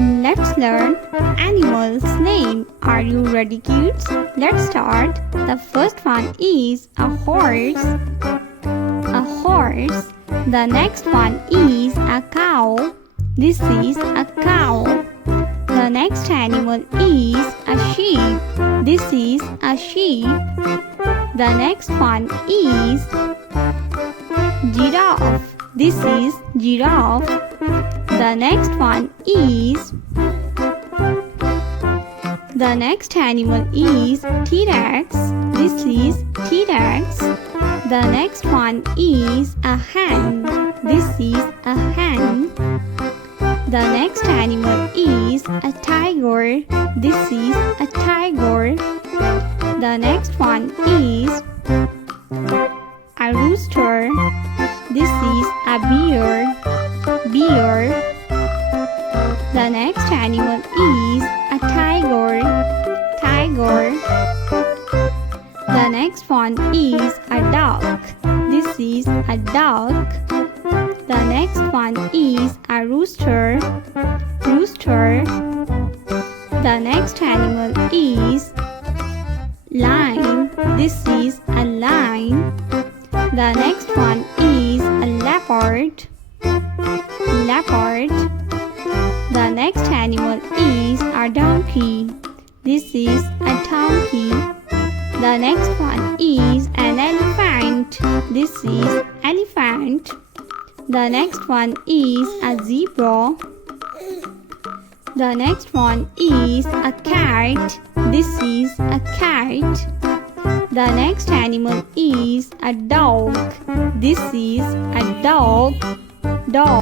Let's learn animals' name. Are you ready, kids? Let's start. The first one is a horse. A horse. The next one is a cow. This is a cow. The next animal is a sheep. This is a sheep. The next one is giraffe. This is giraffe. The next one is the next animal is T-Rex. This is T-Rex. The next one is a hen. This is a hen. The next animal is a tiger. This is a tiger. The next one is a rooster. This is a bear. Bear. The next animal is a tiger. Tiger. The next one is a duck. This is a duck. The next one is a rooster. Rooster. The next animal is lion. This is a lion. The next one is a leopard. Leopard. The next animal is a donkey. This is a donkey. The next one is an elephant. This is elephant. The next one is a zebra. The next one is a cat. This is a cat. The next animal is a dog. This is a dog. Dog.